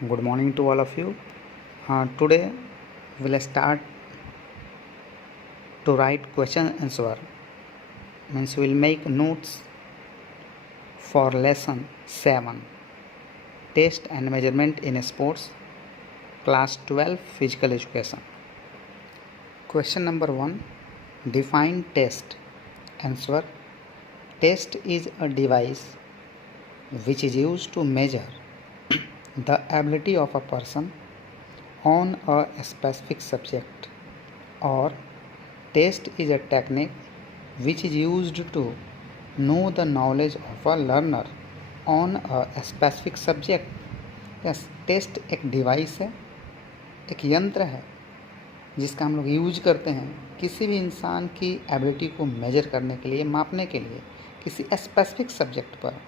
Good morning to all of you. Today we'll start to write question answer. Means we'll make notes for lesson 7. Test and measurement in sports. Class 12 physical education. Question number 1. Define test. Answer. Test is a device which is used to measure the ability of a person on a specific subject, or test is a technique which is used to know the knowledge of a learner on a specific subject. Yes, test एक device है, एक यंत्र है जिसका हम लोग use करते हैं किसी भी इंसान की एबिलिटी को मेजर करने के लिए, मापने के लिए, किसी स्पेसिफिक सब्जेक्ट पर,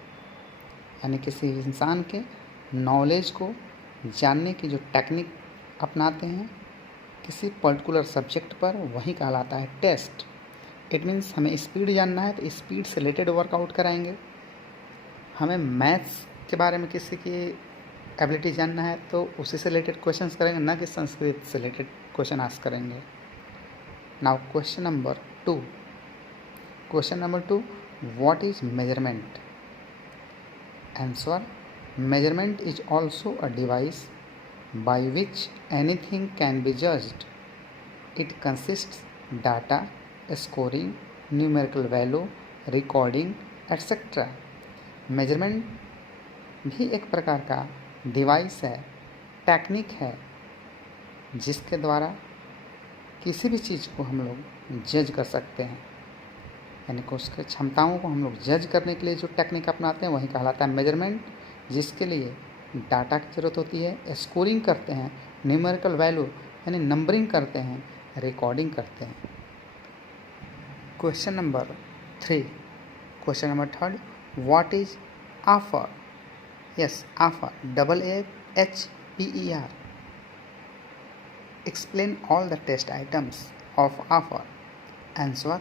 यानी किसी इंसान के नॉलेज को जानने की जो टेक्निक अपनाते हैं किसी पर्टिकुलर सब्जेक्ट पर, वही कहलाता है टेस्ट. इट मीन्स हमें स्पीड जानना है तो स्पीड से रिलेटेड वर्कआउट कराएंगे. हमें मैथ्स के बारे में किसी की एबिलिटी जानना है तो उसी से रिलेटेड क्वेश्चंस करेंगे, ना कि संस्कृत से रिलेटेड क्वेश्चन आस्क करेंगे. Now question number 2. Question number 2, what is measurement? Answer. Measurement is also a device by which anything can be judged. It consists data, scoring, numerical value, recording, etc. Measurement भी एक प्रकार का device है, technique है, जिसके द्वारा किसी भी चीज़ को हम लोग जज कर सकते हैं, यानी कि उसके क्षमताओं को हम लोग जज करने के लिए जो टेक्निक अपनाते हैं वही कहलाता है मेजरमेंट, जिसके लिए डाटा की ज़रूरत होती है, स्कोरिंग करते हैं, न्यूमेरिकल वैल्यू यानी नंबरिंग करते हैं, रिकॉर्डिंग करते हैं. Question number 3. Question number 3, what is AAHPER? Yes, AAHPER, AAHPER. Explain all the test items of AAHPER. Answer.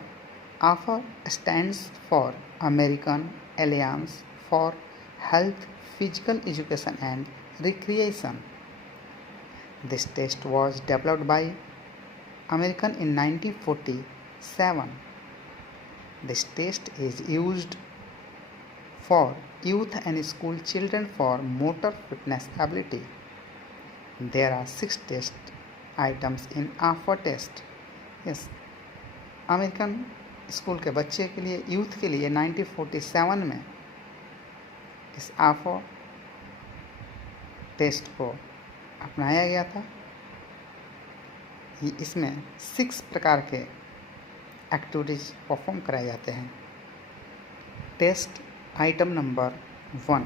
AAHPER stands for American alliance for health, physical education and recreation. This test was developed by American in 1947. This test is used for youth and school children for motor fitness ability. There are 6 test items in AFA test. Yes, American school के बच्चे के लिए, youth के लिए 1947 में इस आफो test को अपनाया गया था. इसमें 6 प्रकार के एक्टिविटीज़ परफॉर्म कराए जाते हैं. Test item number 1,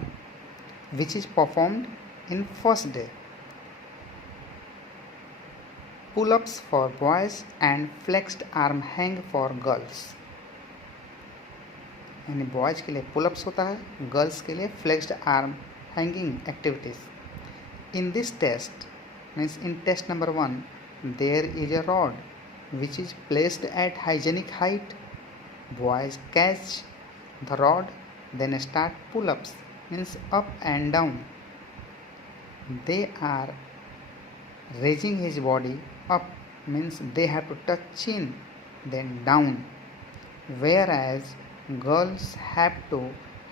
which is performed in first day. Pullups for boys and flexed arm hang for girls. यानी बॉयज़ के लिए पुलअप्स होता है, गर्ल्स के लिए flexed arm hanging activities. In this test means in test number 1 there is a rod which is placed at hygienic height. Boys catch the rod then start pullups means up and down. They are raising his body up means they have to touch chin then down, whereas girls have to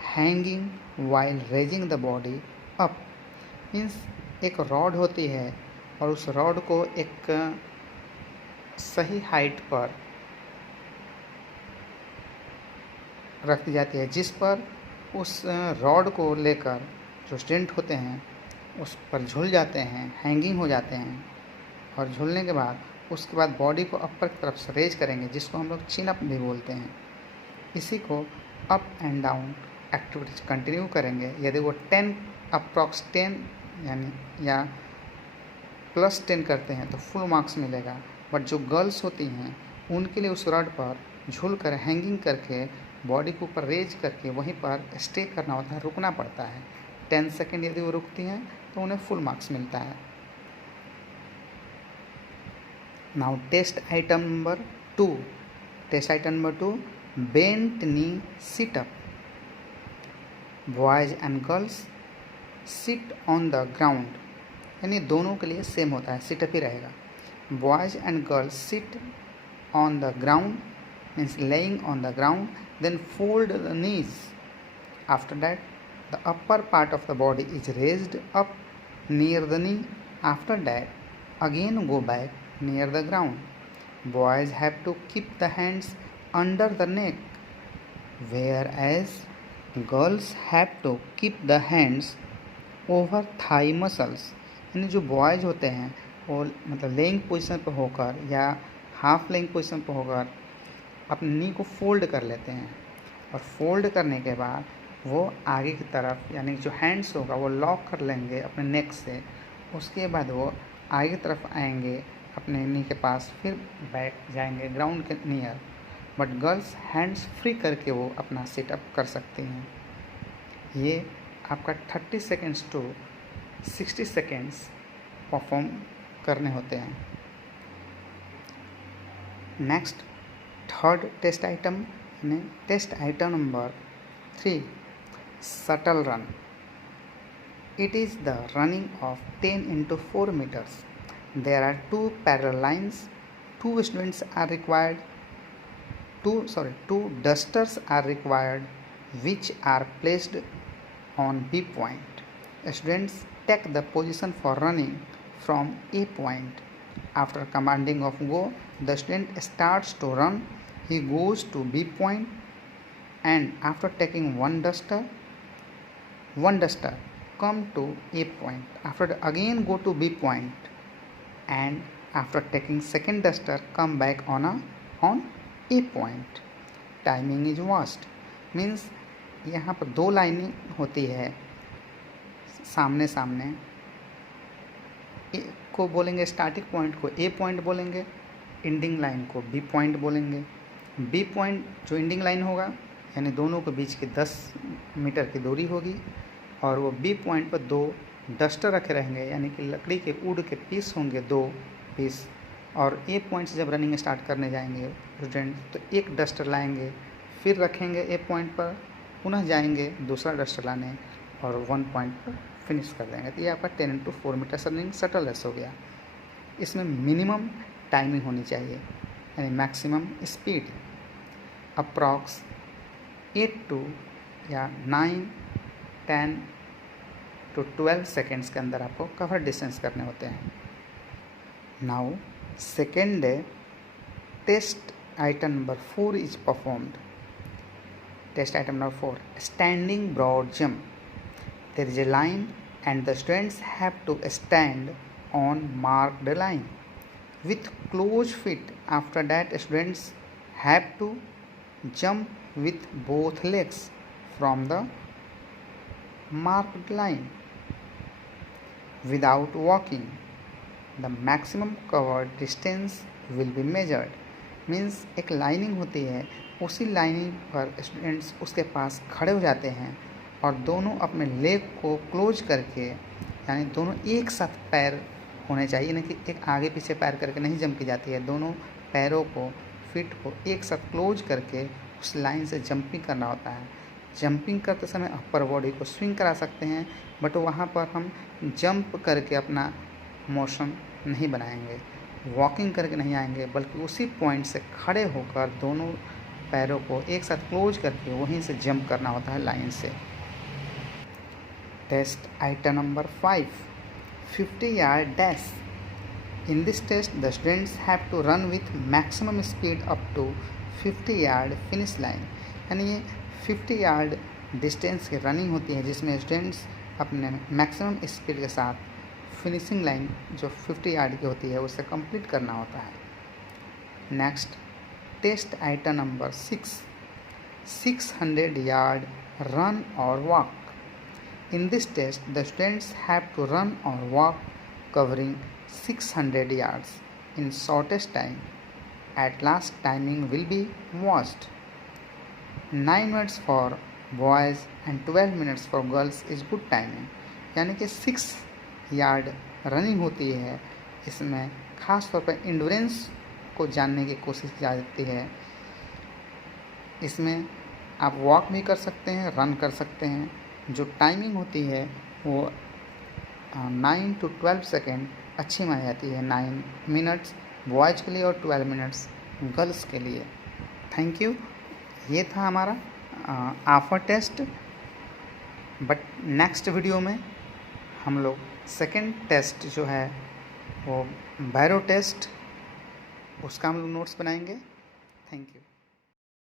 hanging while raising the body up. Means एक रॉड होती है और उस rod को एक सही height पर रख दी जाती है, जिस पर उस रॉड को लेकर जो स्टूडेंट होते हैं उस पर झूल जाते हैं, हैंगिंग हो जाते हैं, और झूलने के बाद उसके बाद बॉडी को अपर की तरफ से रेज करेंगे, जिसको हम लोग चिन अप भी बोलते हैं. इसी को up and down activities continue करेंगे. यदि वो 10 अप्रॉक्स 10 यानी या +10 करते हैं तो फुल मार्क्स मिलेगा. बट जो गर्ल्स होती हैं उनके लिए उस रॉड पर झूल कर हैंगिंग करके बॉडी को ऊपर रेज करके वहीं पर स्टे करना होता है, रुकना पड़ता है. 10 सेकेंड यदि वो रुकती हैं तो उन्हें फुल मार्क्स मिलता है. Now test item number 2. Test item number 2, bent knee sit up. Boys and girls sit on the ground यानी दोनों के लिए सेम होता है, सिटअप ही रहेगा। Boys and girls sit on the ground means lying on the ground, then fold the knees. After that the upper part of the body is raised up near the knee. After that again go back near the ground. Boys have to keep the hands under the neck, whereas girls have to keep the hands over thigh muscles. यानी जो boys होते हैं वो मतलब laying position पर होकर या half laying position पर होकर अपनी नी को फोल्ड कर लेते हैं, और फोल्ड करने के बाद वो आगे की तरफ यानी जो हैंड्स होगा वो लॉक कर लेंगे अपने नेक से। उसके बाद वो आगे की तरफ आएंगे अपने नी के पास, फिर बैठ जाएंगे ग्राउंड के near. But girls hands free करके वो अपना सिटअप कर सकती हैं। ये आपका 30 सेकेंड्स टू 60 सेकेंड्स परफॉर्म करने होते हैं। Next third test item, test item number 3, shuttle run. It is the running of 10 into 4 meters. There are two parallel lines. Two dusters are required, which are placed on B point. Students take the position for running from A point. After commanding of go, the student starts to run. He goes to B point, and after taking one duster come to A point. After again go to B point, and after taking second duster come back on A point. Timing is fast. Means यहाँ पर 2 लाइनें होती है सामने सामने। ए को बोलेंगे starting point को A पॉइंट बोलेंगे, एंडिंग लाइन को B पॉइंट बोलेंगे। B पॉइंट जो एंडिंग लाइन होगा यानी दोनों के बीच की 10 मीटर की दूरी होगी, और वो B पॉइंट पर 2 डस्टर रखे रहेंगे यानी कि लकड़ी के वुड के पीस होंगे 2 पीस। और A पॉइंट से जब रनिंग स्टार्ट करने जाएंगे स्टूडेंट तो एक डस्टर लाएंगे, फिर रखेंगे A पॉइंट पर, पुनः जाएंगे दूसरा डस्टर लाने और 1 पॉइंट पर फिनिश कर देंगे। तो ये आपका 10 into 4 metre running shuttle race हो गया। इसमें मिनिमम टाइमिंग होनी चाहिए यानी maximum speed approx 8 to 9, 10 to 12 seconds के अंदर आपको कवर डिस्टेंस करने होते हैं। Now second day test item number 4 is performed. Test item number 4, standing broad jump. There is a line and the students have to stand on marked line with closed feet. After that students have to jump with both legs from the marked line without walking. The maximum covered distance will be measured. Means एक lining होती है, उसी lining पर students उसके पास खड़े हो जाते हैं और दोनों अपने लेग को क्लोज करके यानी दोनों एक साथ पैर होने चाहिए, ना कि एक आगे पीछे पैर करके नहीं जंप की जाती है। दोनों पैरों को फीट को एक साथ क्लोज करके उस लाइन से जंपिंग करना होता है। जंपिंग करते समय अपर बॉडी को स्विंग करा सकते हैं, बट वहाँ पर हम जंप करके अपना मोशन नहीं बनाएंगे, वॉकिंग करके नहीं आएंगे, बल्कि उसी पॉइंट से खड़े होकर दोनों पैरों को एक साथ क्लोज करके वहीं से जंप करना होता है लाइन से। Test item number 5, 50-yard dash. In this test, the students have to run with maximum speed up to 50-yard finish line. यानी ये 50 यार्ड डिस्टेंस की रनिंग होती है जिसमें स्टूडेंट्स अपने मैक्सिमम स्पीड के साथ फिनिशिंग लाइन जो 50 यार्ड की होती है उसे कंप्लीट करना होता है। Next test item number 6, 600-yard run or walk. In this test, the students have to run or walk covering 600 yards in shortest time. At last, timing will be watched. 9 minutes for boys and 12 minutes for girls is good timing. यानी कि 6 yard running होती है, इसमें ख़ास तौर पर endurance को जानने की कोशिश की जाती है। इसमें आप वॉक भी कर सकते हैं, रन कर सकते हैं। जो टाइमिंग होती है वो 9 to 12 सेकेंड अच्छी मानी जाती है। 9 मिनट्स बॉयज़ के लिए और 12 मिनट्स गर्ल्स के लिए। Thank you. ये था हमारा आफर टेस्ट। बट नेक्स्ट वीडियो में हम लोग सेकेंड टेस्ट जो है वो बैरो टेस्ट, उसका हम लोग नोट्स बनाएंगे। Thank you.